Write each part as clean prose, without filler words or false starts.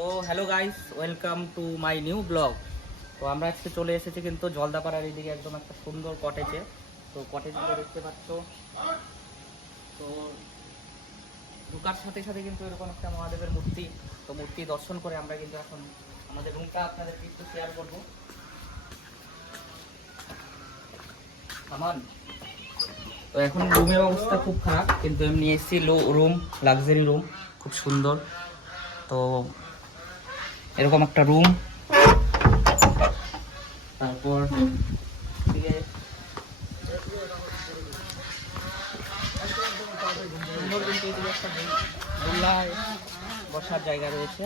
তো hello guys, welcome to my new blog. তো আমরা আজকে চলে এসেছি কিন্তু জলদাপাড়ার এইদিকে একদম একটা সুন্দর কটেজে। তো কটেজগুলো দেখতে পাচ্ছ। তো ঢোকার সাথে সাথে কিন্তু এরকম একটা মহাদেবের মূর্তি। তো মূর্তি দর্শন করে আমরা কিন্তু এখন আমাদের রুমটা আপনাদেরকে একটু শেয়ার করবো। সামান তো এখন রুমের অবস্থা খুব খারাপ, কিন্তু এমনি এসি রুম, লাক্সারি রুম, খুব সুন্দর। তো এরকম একটা রুম, তারপর সুন্দর কিন্তু এদিকে একটা দোলনায় বসার জায়গা রয়েছে।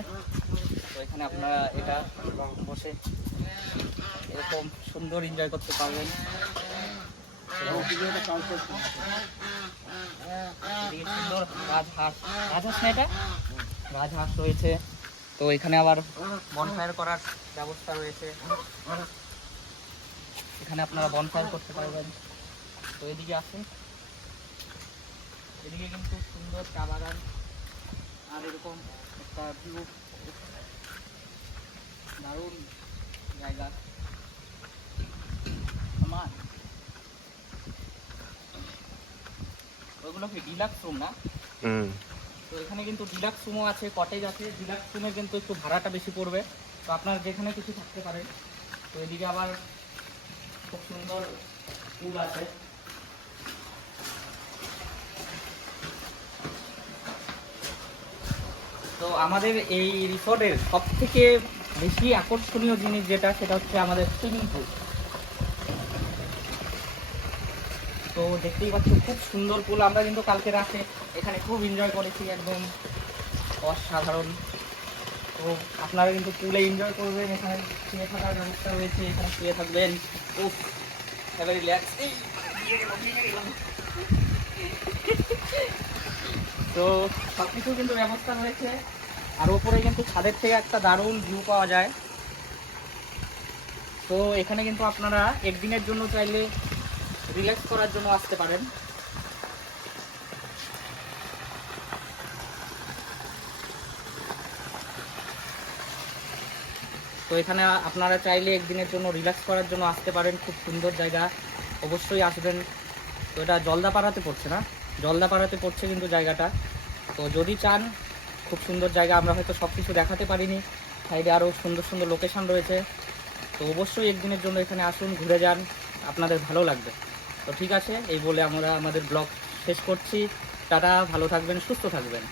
তো এখানে আপনারা এটা বসে এরকম সুন্দর এনজয় করতে পারবেন। সুন্দর রাজহাঁস, রাজহাঁস না এটা, রাজহাঁস রয়েছে। তো এখানে আবার বনফায়ার করার ব্যবস্থা রয়েছে, এখানে আপনারা বনফায়ার করতে পারবেন। তো এদিকে আসুন, এদিকে কিন্তু সুন্দর চা বাগান আর এরকম একটা ভিউ, দারুণ জায়গা। আমার ওইগুলো কি ডিলাক্স রুম না? তো এখানে কিন্তু ডিলাক্স রুমও আছে, কটেজ আছে। ডিলাক্স রুমে কিন্তু একটু ভাড়াটা বেশি পড়বে। তো আপনার যেখানে কিছু থাকতে পারে। তো এদিকে আবার খুব সুন্দর পুল আছে। তো আমাদের এই রিসর্টের সব থেকে বেশি আকর্ষণীয় জিনিস যেটা, সেটা হচ্ছে আমাদের সুইমিং পুল। তো দেখতেই পাচ্ছ খুব সুন্দর পুল। আমরা কিন্তু কালকে রাতে এখানে খুব এনজয় করেছি, একদম অসাধারণ। তো আপনারা কিন্তু পুলে এনজয় করবেন। এখানে শুয়ে থাকার ব্যবস্থা রয়েছে, এখানে শুয়ে থাকবেন, খুব রিল্যাক্স। তো সব কিছু কিন্তু ব্যবস্থা রয়েছে। আর ওপরে কিন্তু ছাদের থেকে একটা দারুণ ভিউ পাওয়া যায়। তো এখানে কিন্তু আপনারা একদিনের জন্য চাইলে রিল্যাক্স করার জন্য আসতে পারেন। তো এখানে আপনারা চাইলে একদিনের জন্য রিল্যাক্স করার জন্য আসতে পারেন, খুব সুন্দর জায়গা, অবশ্যই আসবেন। তো এটা জলদাপাড়াতে পড়ছে না, জলদাপাড়াতে পড়ছে কিন্তু জায়গাটা। তো যদি চান, খুব সুন্দর জায়গা। আমরা হয়তো সব কিছু দেখাতে পারিনি, সাইডে আরও সুন্দর সুন্দর লোকেশান রয়েছে। তো অবশ্যই একদিনের জন্য এখানে আসুন, ঘুরে যান, আপনাদের ভালো লাগবে। তো ঠিক আছে, এই বলে আমরা আমাদের ব্লগ শেষ করছি। টাটা, ভালো থাকবেন, সুস্থ থাকবেন।